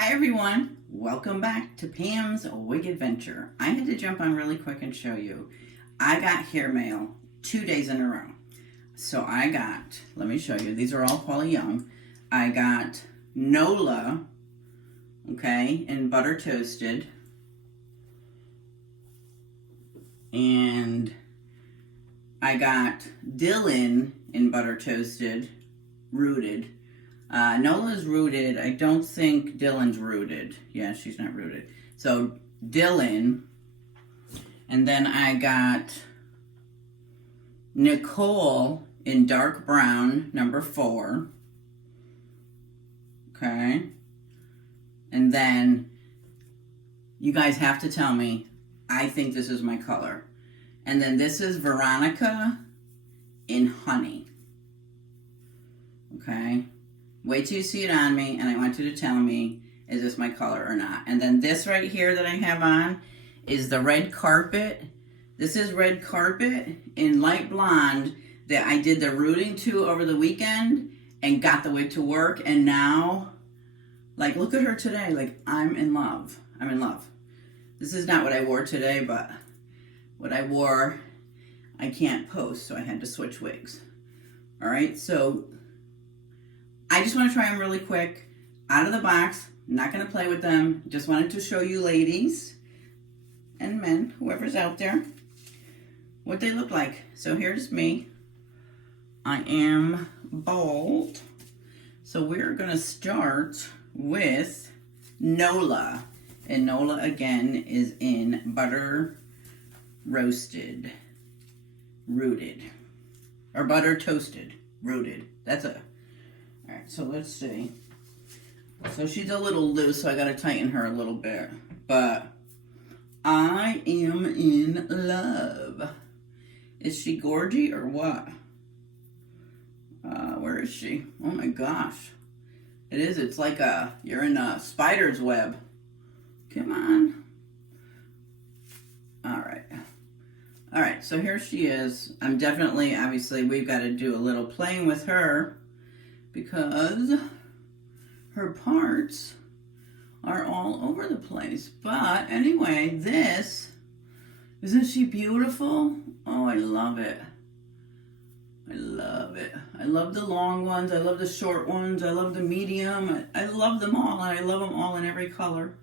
Hi everyone, welcome back to Pam's Wig Adventure. I had to jump on really quick and show you. I got hair mail 2 days in a row. So I got, let me show you, these are all Paula Young. I got Nola, okay, in butter toasted. And I got Dylan in butter toasted, rooted. Nola's rooted. I don't think Dylan's rooted. Yeah, she's not rooted. So Dylan. And then I got Nicole in dark brown, number 4. Okay. And then you guys have to tell me, I think this is my color. And then this is Veronica in honey. Okay. Wait till you see it on me, and I want you to tell me, is this my color or not? And then this right here that I have on is the red carpet. This is red carpet in light blonde that I did the rooting to over the weekend and got the wig to work. And now, like, look at her today. Like, I'm in love. I'm in love. This is not what I wore today, but what I wore, I can't post, so I had to switch wigs. All right, so I just want to try them really quick, out of the box. Not going to play with them. Just wanted to show you ladies and men, whoever's out there, what they look like. So here's me. I am bald. So we're going to start with Nola. And Nola, again, is in butter roasted, rooted. Or butter toasted, rooted. That's a... Alright, so let's see. So she's a little loose, so I gotta tighten her a little bit. But I am in love. Is she gorgy or what? Where is she? Oh my gosh. It is, it's like you're in a spider's web. Come on. Alright. Alright, so here she is. I'm definitely, obviously, we've got to do a little playing with her, because her parts are all over the place. But anyway, this, isn't she beautiful? Oh, I love it. I love it. I love the long ones. I love the short ones. I love the medium. I love them all, and I love them all in every color.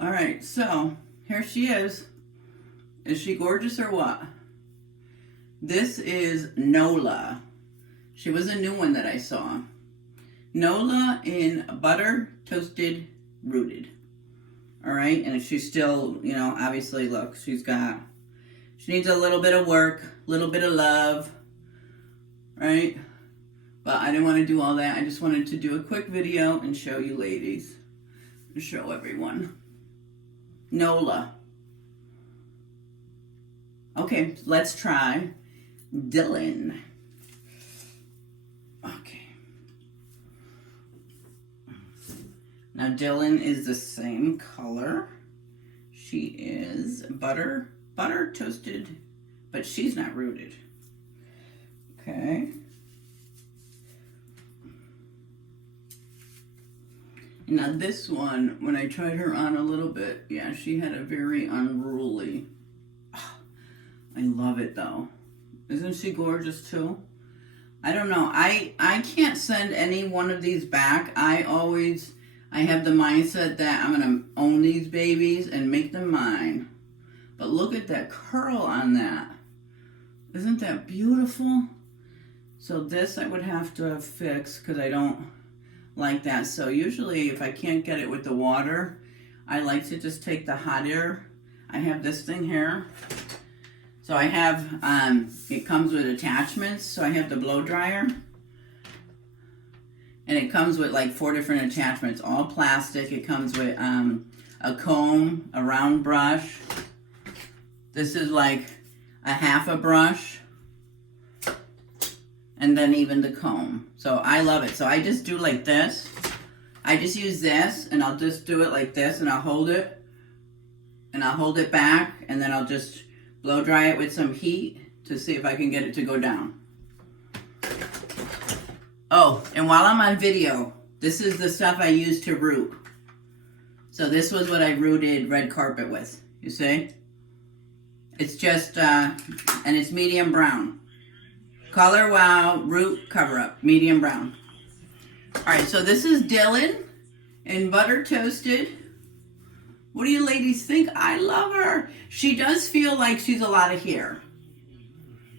All right, so here she is. Is she gorgeous or what? This is Nola. She was a new one that I saw. Nola in butter toasted rooted. All right, and she's still, you know, obviously, look, she needs a little bit of work, a little bit of love, right? But I didn't want to do all that. I just wanted to do a quick video and show you ladies, and show everyone. Nola. Okay, let's try Dylan. Okay. Now Dylan is the same color. She is butter toasted, but she's not rooted. Okay. Now this one, when I tried her on a little bit, yeah, she had a very unruly. I love it though. Isn't she gorgeous too? I don't know. I can't send any one of these back. I have the mindset that I'm going to own these babies and make them mine. But look at that curl on that. Isn't that beautiful? So this I would have to fix because I don't like that. So usually if I can't get it with the water, I like to just take the hot air. I have this thing here. So I have, it comes with attachments. So I have the blow dryer. And it comes with like 4 different attachments, all plastic. It comes with a comb, a round brush. This is like a half a brush. And then even the comb. So I love it. So I just do like this. I just use this and I'll just do it like this and I'll hold it. And I'll hold it back and then I'll just blow dry it with some heat to see if I can get it to go down. Oh, and while I'm on video, This is the stuff I used to root. So this was what I rooted red carpet with, you see? It's just, and it's medium brown. Color Wow Root Cover Up, medium brown. All right, so this is Dylan in Butter Toasted. What do you ladies think? I love her. She does feel like she's a lot of hair.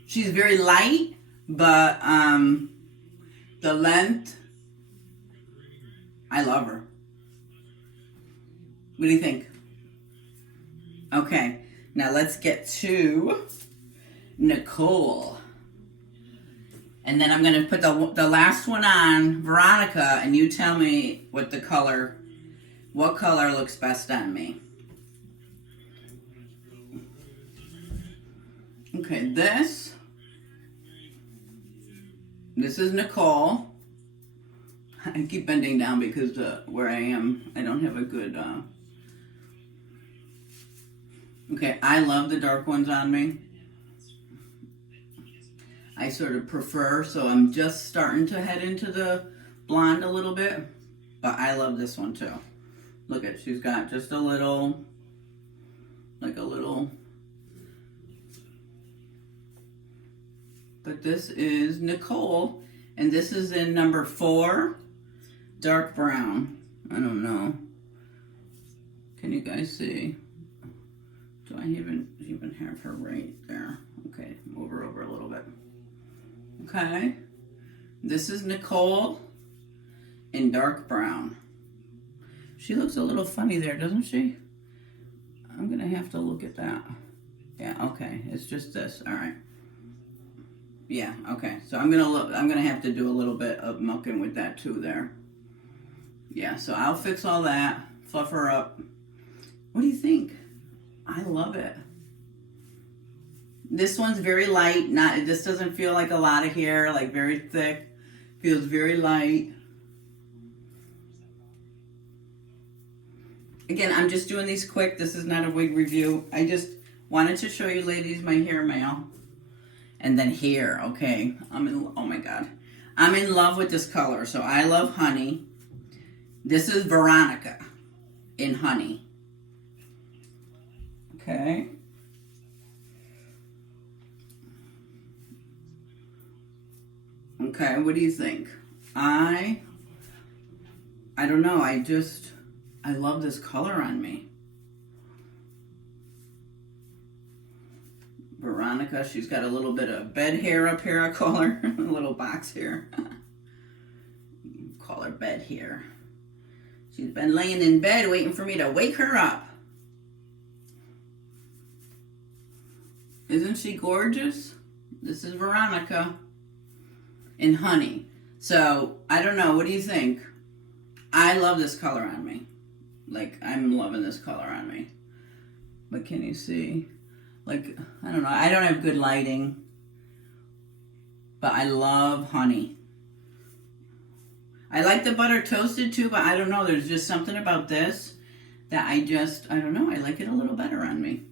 She's very light, but the length, I love her. What do you think? Okay, now let's get to Nicole. And then I'm going to put the last one on, Veronica, and you tell me what color looks best on me. Okay, this is Nicole. I keep bending down because where I am, I don't have a good... Okay, I love the dark ones on me. I sort of prefer, so I'm just starting to head into the blonde a little bit, but I love this one too. Look at, she's got just a little, like a little, but this is Nicole, and this is in number 4, dark brown. I don't know. Can you guys see? Do I even have her right there? Okay, move her over a little bit. Okay, this is Nicole in dark brown. She looks a little funny there, doesn't she? I'm gonna have to look at that. Yeah, okay, it's just this. All right. Yeah, okay. So I'm gonna have to do a little bit of mucking with that too there. Yeah, so I'll fix all that, fluff her up. What do you think? I love it. This one's very light. This doesn't feel like a lot of hair, like very thick. Feels very light. Again, I'm just doing these quick. This is not a wig review. I just wanted to show you ladies my hair mail. And then here, okay. Oh my God. I'm in love with this color. So I love honey. This is Veronica in honey. Okay. Okay, what do you think? I don't know. I love this color on me. Veronica, she's got a little bit of bed hair up here, I call her. A little box hair. Call her bed hair. She's been laying in bed waiting for me to wake her up. Isn't she gorgeous? This is Veronica in honey. So, I don't know. What do you think? I love this color on me. Like, I'm loving this color on me. But can you see? Like, I don't know. I don't have good lighting. But I love honey. I like the butter toasted too, but I don't know. There's just something about this that I don't know. I like it a little better on me.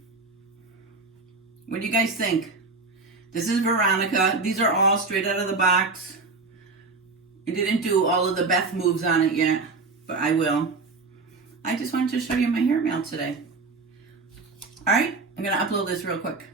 What do you guys think? This is Veronica. These are all straight out of the box. I didn't do all of the Beth moves on it yet, but I will. I just wanted to show you my hair mail today. All right, I'm going to upload this real quick.